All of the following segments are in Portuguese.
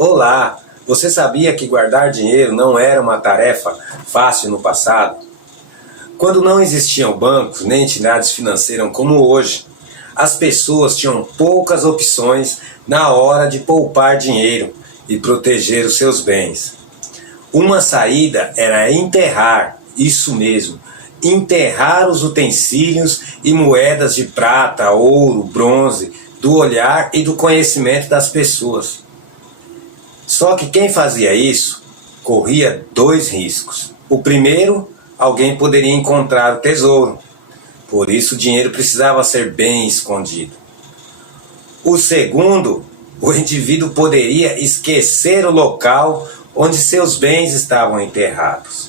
Olá! Você sabia que guardar dinheiro não era uma tarefa fácil no passado? Quando não existiam bancos nem entidades financeiras como hoje, as pessoas tinham poucas opções na hora de poupar dinheiro e proteger os seus bens. Uma saída era enterrar, isso mesmo, enterrar os utensílios e moedas de prata, ouro, bronze, do olhar e do conhecimento das pessoas. Só que quem fazia isso corria dois riscos. O primeiro, alguém poderia encontrar o tesouro. Por isso o dinheiro precisava ser bem escondido. O segundo, o indivíduo poderia esquecer o local onde seus bens estavam enterrados.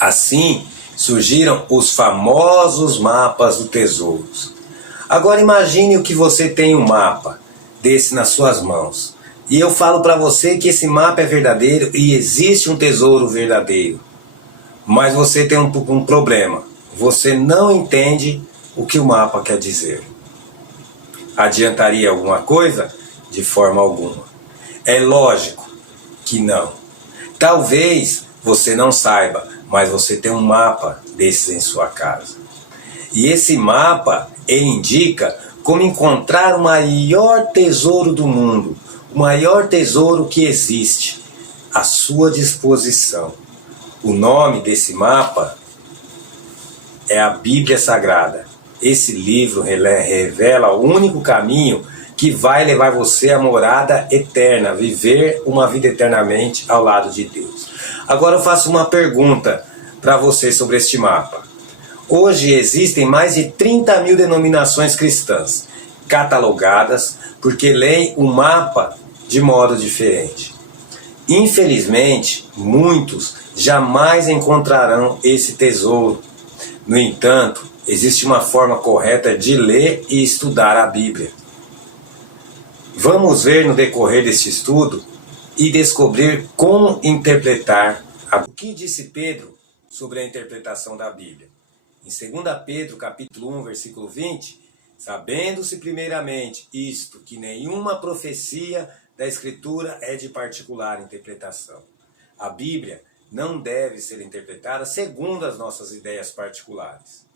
Assim, surgiram os famosos mapas do tesouro. Agora imagine o que você tem um mapa desse nas suas mãos. E eu falo para você que esse mapa é verdadeiro e existe um tesouro verdadeiro. Mas você tem um problema. Você não entende o que o mapa quer dizer. Adiantaria alguma coisa? De forma alguma. É lógico que não. Talvez você não saiba, mas você tem um mapa desses em sua casa. E esse mapa, ele indica como encontrar o maior tesouro do mundo, o maior tesouro que existe, à sua disposição. O nome desse mapa é a Bíblia Sagrada. Esse livro revela o único caminho que vai levar você à morada eterna, viver uma vida eternamente ao lado de Deus. Agora eu faço uma pergunta para você sobre este mapa. Hoje existem mais de 30 mil denominações cristãs, catalogadas porque leem o mapa de modo diferente. Infelizmente, muitos jamais encontrarão esse tesouro. No entanto, existe uma forma correta de ler e estudar a Bíblia. Vamos ver no decorrer deste estudo e descobrir como interpretar a Bíblia. O que disse Pedro sobre a interpretação da Bíblia? Em 2 Pedro, capítulo 1, versículo 20, sabendo-se primeiramente isto, que nenhuma profecia da Escritura é de particular interpretação. A Bíblia não deve ser interpretada segundo as nossas ideias particulares.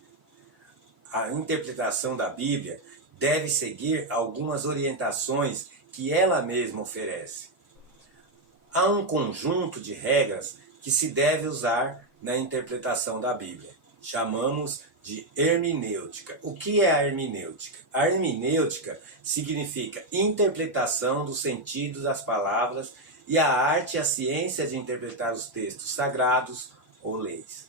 A interpretação da Bíblia deve seguir algumas orientações que ela mesma oferece. Há um conjunto de regras que se deve usar na interpretação da Bíblia. Chamamos de hermenêutica. O que é a hermenêutica? A hermenêutica significa interpretação do sentido das palavras e a arte e a ciência de interpretar os textos sagrados ou leis.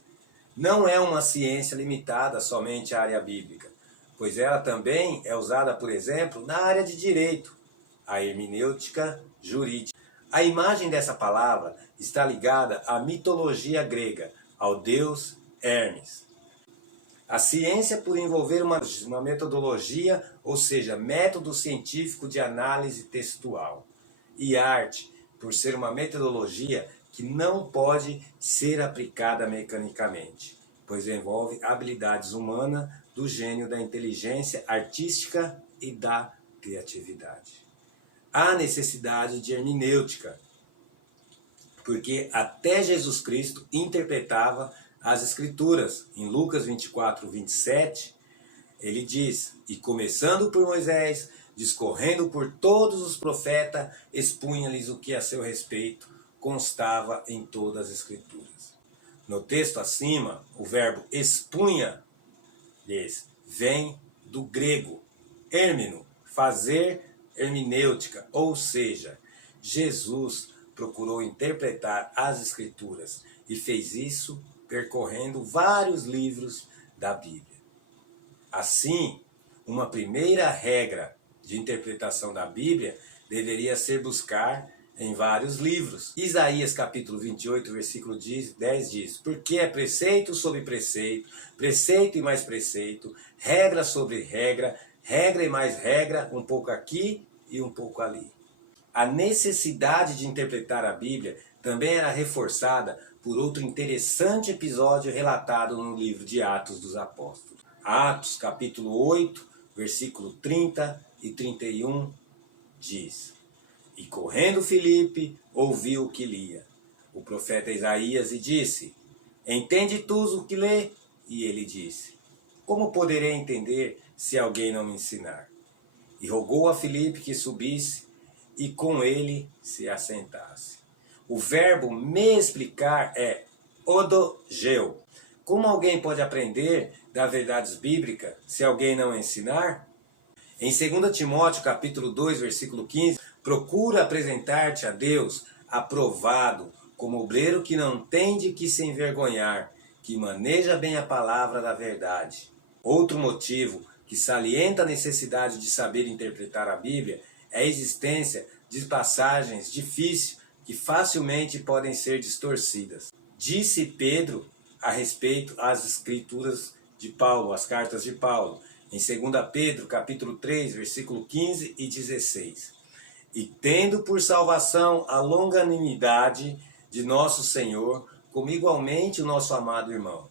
Não é uma ciência limitada somente à área bíblica, pois ela também é usada, por exemplo, na área de direito, a hermenêutica jurídica. A imagem dessa palavra está ligada à mitologia grega, ao deus Hermes. A ciência por envolver uma metodologia, ou seja, método científico de análise textual. E arte, por ser uma metodologia que não pode ser aplicada mecanicamente, pois envolve habilidades humanas do gênio da inteligência artística e da criatividade. Há necessidade de hermenêutica, porque até Jesus Cristo interpretava as Escrituras. Em Lucas 24, 27, ele diz, e começando por Moisés, discorrendo por todos os profetas, expunha-lhes o que a seu respeito constava em todas as Escrituras. No texto acima, o verbo expunha-lhes vem do grego hermeno, fazer hermenêutica, ou seja, Jesus procurou interpretar as Escrituras e fez isso percorrendo vários livros da Bíblia. Assim, uma primeira regra de interpretação da Bíblia deveria ser buscar em vários livros. Isaías capítulo 28, versículo 10 diz, porque é preceito sobre preceito, preceito e mais preceito, regra sobre regra, regra e mais regra, um pouco aqui e um pouco ali. A necessidade de interpretar a Bíblia também era reforçada por outro interessante episódio relatado no livro de Atos dos Apóstolos. Atos capítulo 8, versículo 30 e 31 diz, E correndo Filipe, ouviu o que lia, o profeta Isaías, e disse: Entende tu o que lê? E ele disse: Como poderei entender se alguém não me ensinar? E rogou a Filipe que subisse e com ele se assentasse. O verbo me explicar é odogeu. Como alguém pode aprender das verdades bíblicas se alguém não ensinar? Em 2 Timóteo capítulo 2, versículo 15, procura apresentar-te a Deus aprovado, como obreiro que não tem de que se envergonhar, que maneja bem a palavra da verdade. Outro motivo que salienta a necessidade de saber interpretar a Bíblia é a existência de passagens difíceis que facilmente podem ser distorcidas. Disse Pedro a respeito às escrituras de Paulo, as cartas de Paulo, em 2 Pedro, capítulo 3, versículo 15 e 16. E tendo por salvação a longanimidade de nosso Senhor, como igualmente o nosso amado irmão.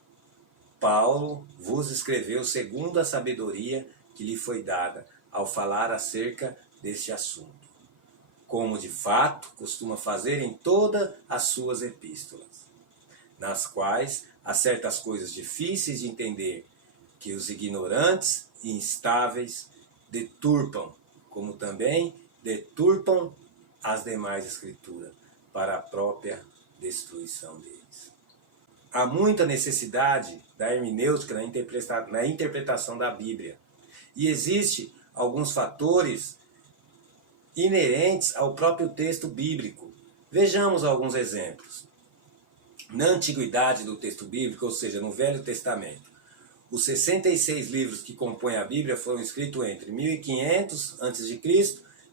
Paulo vos escreveu segundo a sabedoria que lhe foi dada ao falar acerca deste assunto, como de fato costuma fazer em todas as suas epístolas, nas quais há certas coisas difíceis de entender, que os ignorantes e instáveis deturpam, como também deturpam as demais escrituras, para a própria destruição deles. Há muita necessidade da hermenêutica na interpretação da Bíblia. E existe alguns fatores inerentes ao próprio texto bíblico. Vejamos alguns exemplos. Na antiguidade do texto bíblico, ou seja, no Velho Testamento, os 66 livros que compõem a Bíblia foram escritos entre 1500 a.C.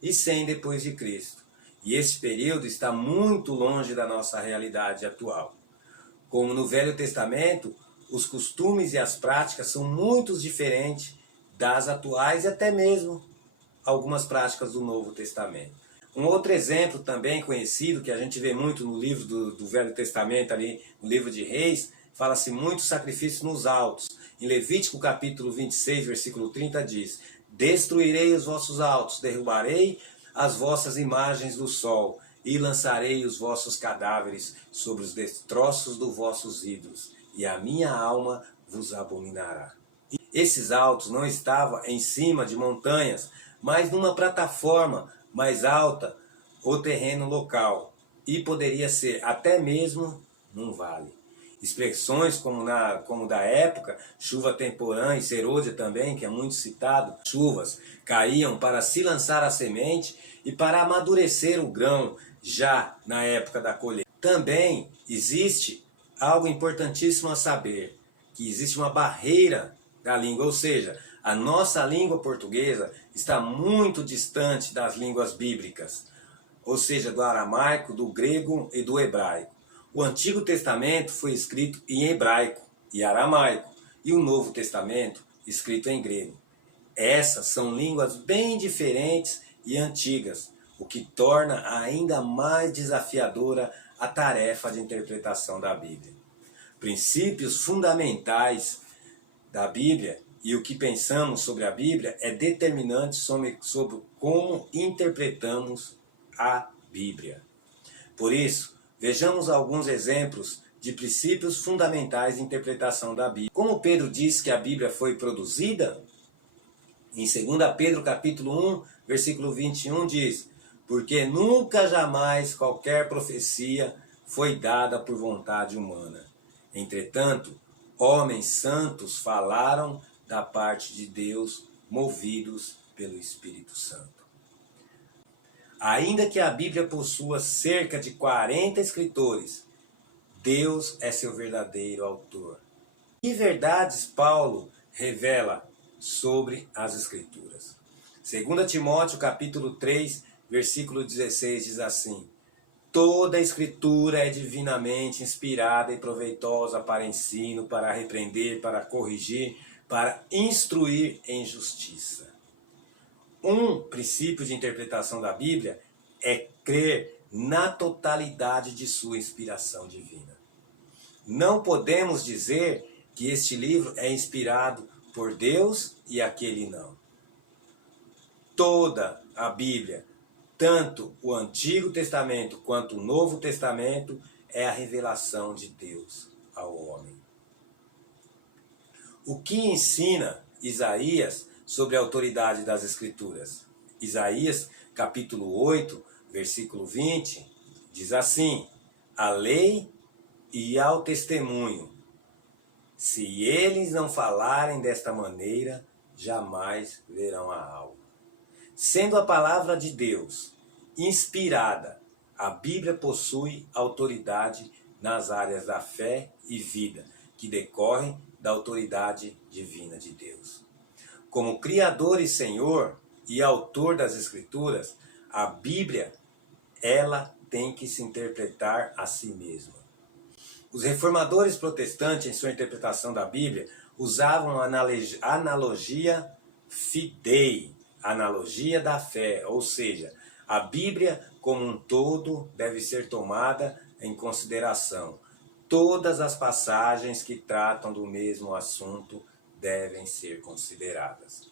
e 100 depois de Cristo. E esse período está muito longe da nossa realidade atual. Como no Velho Testamento, os costumes e as práticas são muito diferentes das atuais e até mesmo algumas práticas do Novo Testamento. Um outro exemplo também conhecido, que a gente vê muito no livro do Velho Testamento, ali no livro de Reis, fala-se muito sacrifício nos altos. Em Levítico capítulo 26, versículo 30 diz: Destruirei os vossos altos, derrubarei as vossas imagens do sol, e lançarei os vossos cadáveres sobre os destroços dos vossos ídolos, e a minha alma vos abominará. Esses altos não estavam em cima de montanhas, mas numa plataforma mais alta ou terreno local, e poderia ser até mesmo num vale. Expressões como da época, chuva temporã e serôdia também, que é muito citado, chuvas caíam para se lançar a semente e para amadurecer o grão já na época da colheita. Também existe algo importantíssimo a saber, que existe uma barreira da língua, ou seja, a nossa língua portuguesa está muito distante das línguas bíblicas, ou seja, do aramaico, do grego e do hebraico. O Antigo Testamento foi escrito em hebraico e aramaico, e o Novo Testamento escrito em grego. Essas são línguas bem diferentes e antigas, o que torna ainda mais desafiadora a tarefa de interpretação da Bíblia. Princípios fundamentais da Bíblia e o que pensamos sobre a Bíblia é determinante sobre como interpretamos a Bíblia. Por isso, vejamos alguns exemplos de princípios fundamentais de interpretação da Bíblia. Como Pedro disse que a Bíblia foi produzida, em 2 Pedro capítulo 1, versículo 21 diz: Porque nunca jamais qualquer profecia foi dada por vontade humana. Entretanto, homens santos falaram da parte de Deus, movidos pelo Espírito Santo. Ainda que a Bíblia possua cerca de 40 escritores, Deus é seu verdadeiro autor. Que verdades Paulo revela sobre as Escrituras? 2 Timóteo capítulo 3, versículo 16 diz assim: Toda a Escritura é divinamente inspirada e proveitosa para ensino, para repreender, para corrigir, para instruir em justiça. Um princípio de interpretação da Bíblia é crer na totalidade de sua inspiração divina. Não podemos dizer que este livro é inspirado por Deus e aquele não. Toda a Bíblia tanto o Antigo Testamento quanto o Novo Testamento é a revelação de Deus ao homem. O que ensina Isaías sobre a autoridade das Escrituras? Isaías, capítulo 8, versículo 20, diz assim: a lei e ao testemunho, se eles não falarem desta maneira, jamais verão a alma. Sendo a palavra de Deus inspirada, a Bíblia possui autoridade nas áreas da fé e vida, que decorrem da autoridade divina de Deus. Como Criador e Senhor e autor das Escrituras, a Bíblia, ela tem que se interpretar a si mesma. Os reformadores protestantes, em sua interpretação da Bíblia, usavam a analogia fidei, analogia da fé, ou seja, a Bíblia como um todo deve ser tomada em consideração. Todas as passagens que tratam do mesmo assunto devem ser consideradas.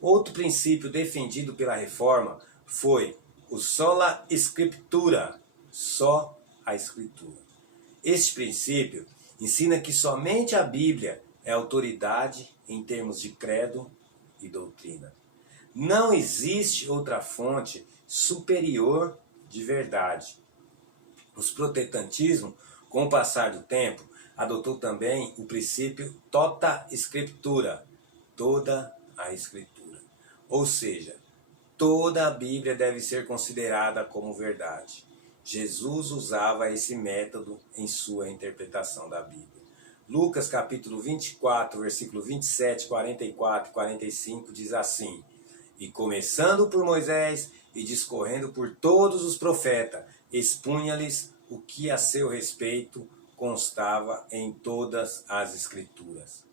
Outro princípio defendido pela Reforma foi o sola scriptura, só a Escritura. Este princípio ensina que somente a Bíblia é autoridade em termos de credo e doutrina. Não existe outra fonte superior de verdade. O protestantismo, com o passar do tempo, adotou também o princípio tota scriptura, toda a Escritura. Ou seja, toda a Bíblia deve ser considerada como verdade. Jesus usava esse método em sua interpretação da Bíblia. Lucas capítulo 24, versículo 27, 44 e 45 diz assim: e começando por Moisés e discorrendo por todos os profetas, expunha-lhes o que a seu respeito constava em todas as Escrituras.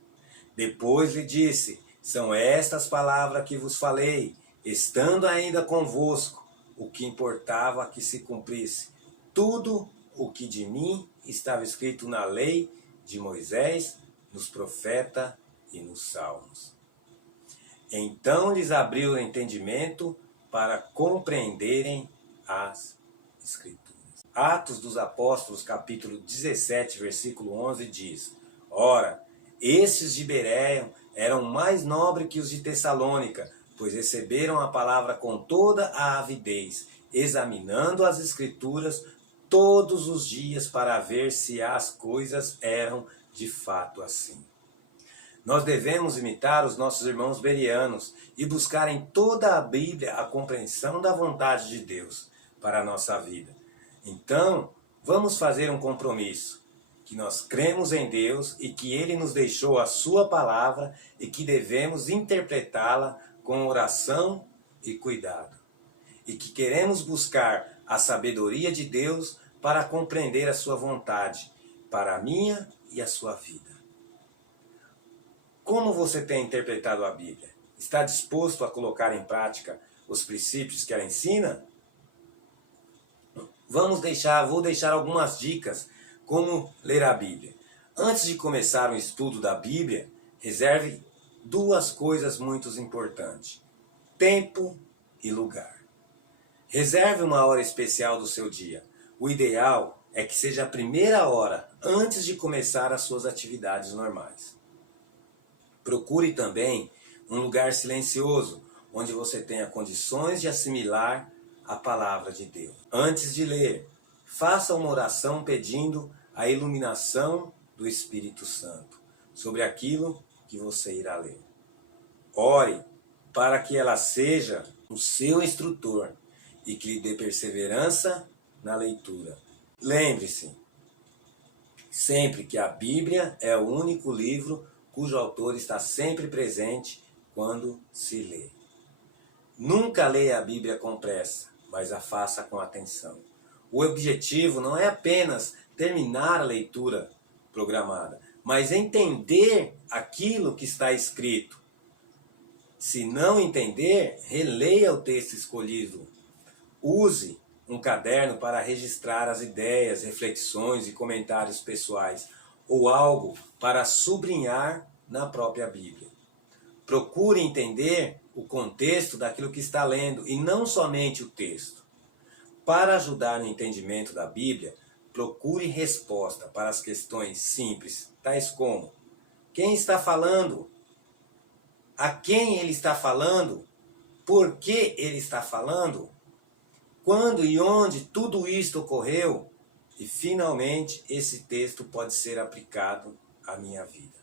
Depois lhe disse: são estas palavras que vos falei, estando ainda convosco. O que importava que se cumprisse tudo o que de mim estava escrito na lei de Moisés, nos profetas e nos salmos. Então lhes abriu o entendimento para compreenderem as Escrituras. Atos dos Apóstolos, capítulo 17, versículo 11, diz: ora, estes de Bereia eram mais nobres que os de Tessalônica, pois receberam a palavra com toda a avidez, examinando as Escrituras todos os dias para ver se as coisas eram de fato assim. Nós devemos imitar os nossos irmãos bereanos e buscar em toda a Bíblia a compreensão da vontade de Deus para a nossa vida. Então, vamos fazer um compromisso, que nós cremos em Deus e que Ele nos deixou a sua palavra e que devemos interpretá-la com oração e cuidado. E que queremos buscar a sabedoria de Deus para compreender a sua vontade, para a minha e a sua vida. Como você tem interpretado a Bíblia? Está disposto a colocar em prática os princípios que ela ensina? Vou deixar algumas dicas como ler a Bíblia. Antes de começar o estudo da Bíblia, reserve duas coisas muito importantes: tempo e lugar. Reserve uma hora especial do seu dia. O ideal é que seja a primeira hora antes de começar as suas atividades normais. Procure também um lugar silencioso, onde você tenha condições de assimilar a palavra de Deus. Antes de ler, faça uma oração pedindo a iluminação do Espírito Santo sobre aquilo que você irá ler. Ore para que ela seja o seu instrutor e que lhe dê perseverança na leitura. Lembre-se sempre que a Bíblia é o único livro cujo autor está sempre presente quando se lê. Nunca leia a Bíblia com pressa, mas a faça com atenção. O objetivo não é apenas terminar a leitura programada, mas entender aquilo que está escrito. Se não entender, releia o texto escolhido. Use um caderno para registrar as ideias, reflexões e comentários pessoais, ou algo para sublinhar na própria Bíblia. Procure entender o contexto daquilo que está lendo e não somente o texto. Para ajudar no entendimento da Bíblia, procure resposta para as questões simples, tais como: quem está falando? A quem ele está falando? Por que ele está falando? Quando e onde tudo isto ocorreu? E finalmente esse texto pode ser aplicado à minha vida.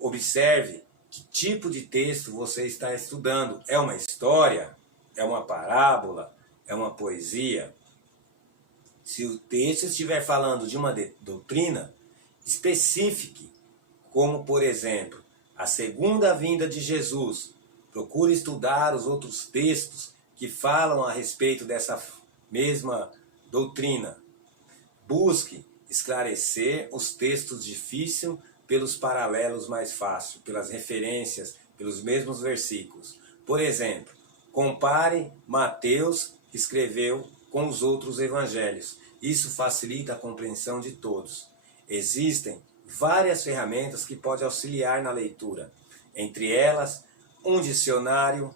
Observe que tipo de texto você está estudando. É uma história? É uma parábola? É uma poesia? Se o texto estiver falando de uma doutrina, especifique, como por exemplo, a segunda vinda de Jesus. Procure estudar os outros textos que falam a respeito dessa mesma doutrina. Busque esclarecer os textos difíceis pelos paralelos mais fáceis, pelas referências, pelos mesmos versículos. Por exemplo, compare Mateus, que escreveu, com os outros evangelhos. Isso facilita a compreensão de todos. Existem várias ferramentas que podem auxiliar na leitura. Entre elas, um dicionário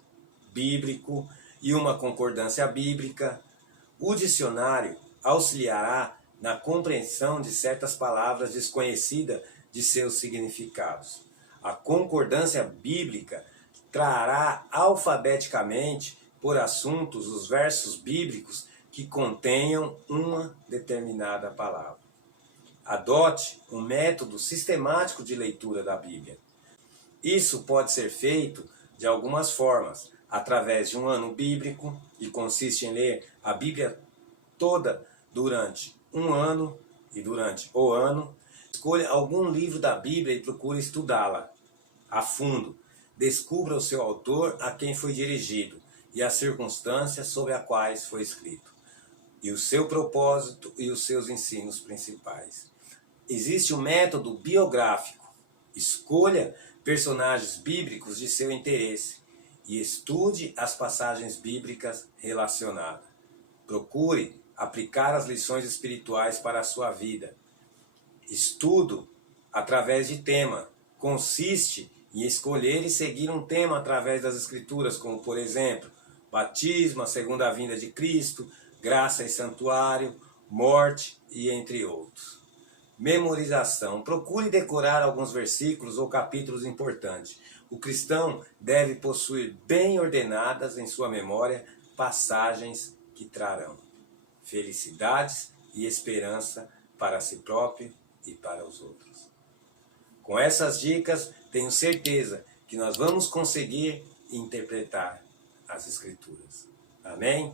bíblico e uma concordância bíblica. O dicionário auxiliará na compreensão de certas palavras desconhecidas de seus significados. A concordância bíblica trará alfabeticamente por assuntos os versos bíblicos que contenham uma determinada palavra. Adote um método sistemático de leitura da Bíblia. Isso pode ser feito de algumas formas, através de um ano bíblico, que consiste em ler a Bíblia toda durante um ano e durante o ano. Escolha algum livro da Bíblia e procure estudá-la a fundo. Descubra o seu autor, a quem foi dirigido, e as circunstâncias sobre as quais foi escrito, e o seu propósito e os seus ensinos principais. Existe um método biográfico. Escolha personagens bíblicos de seu interesse e estude as passagens bíblicas relacionadas. Procure aplicar as lições espirituais para a sua vida. Estudo através de tema. Consiste em escolher e seguir um tema através das Escrituras, como por exemplo, batismo, a segunda vinda de Cristo, graça e santuário, morte e entre outros. Memorização. Procure decorar alguns versículos ou capítulos importantes. O cristão deve possuir bem ordenadas em sua memória passagens que trarão felicidades e esperança para si próprio e para os outros. Com essas dicas, tenho certeza que nós vamos conseguir interpretar as Escrituras. Amém?